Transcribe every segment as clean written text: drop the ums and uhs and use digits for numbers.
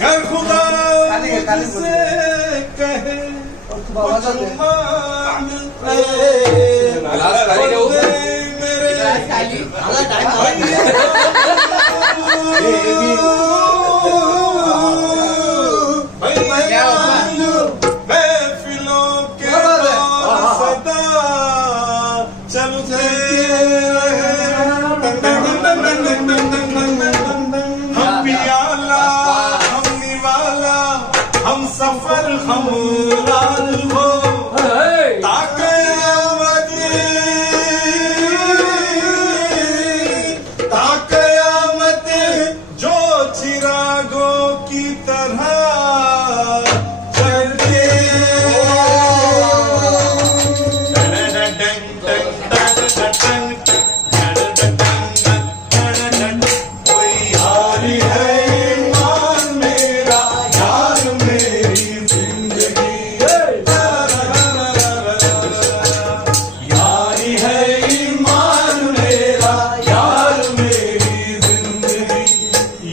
घर खुदा मुझसे कहे कुछ मांगते महफिलों के दौर सदा चलते हम पियाला हम निवाला हम सफर हम रान हो ताकयामत जो चिरागों की तरह चलते कोई हारी है ईमान मेरा यार मेरी जिंदगी यारी है ईमान मेरा यार मेरी जिंदगी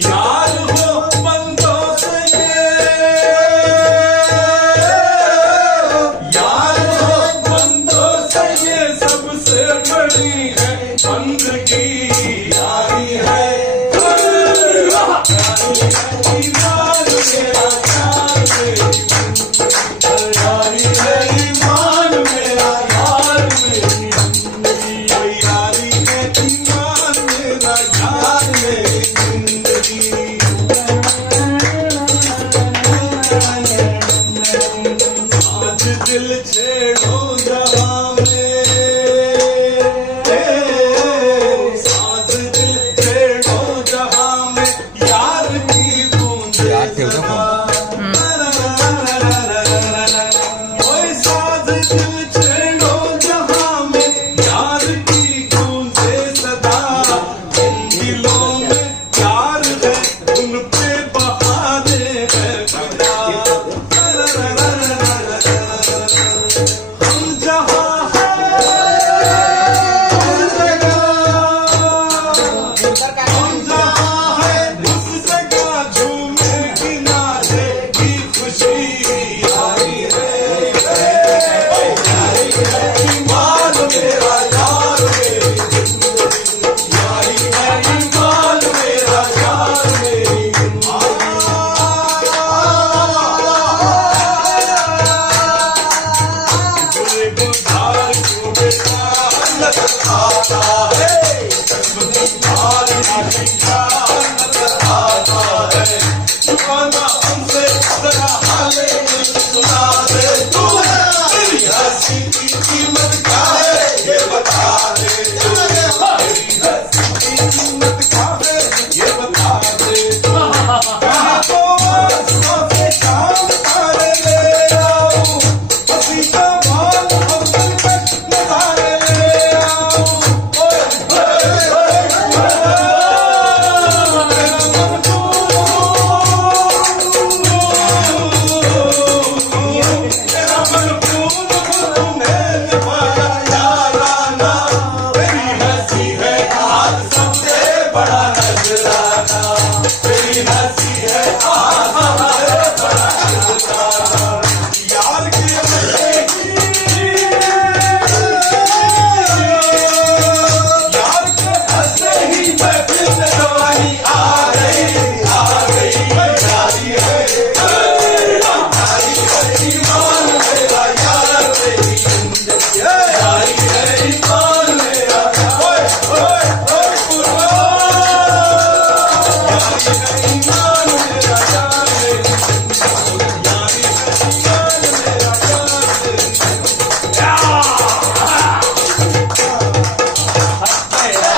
यार हो बंदों से यार हो बंदों से ये सबसे बड़ी है बंदगी यारी है ईमान मेरा यार मेरी यारी है ईमान मेरा यार मेरी कोई यारी है ईमान मेरा यार मेरी जिंदगी आज दिल छेड़ो जहां में आज दिल छेड़ो जहां में यार की गूंजे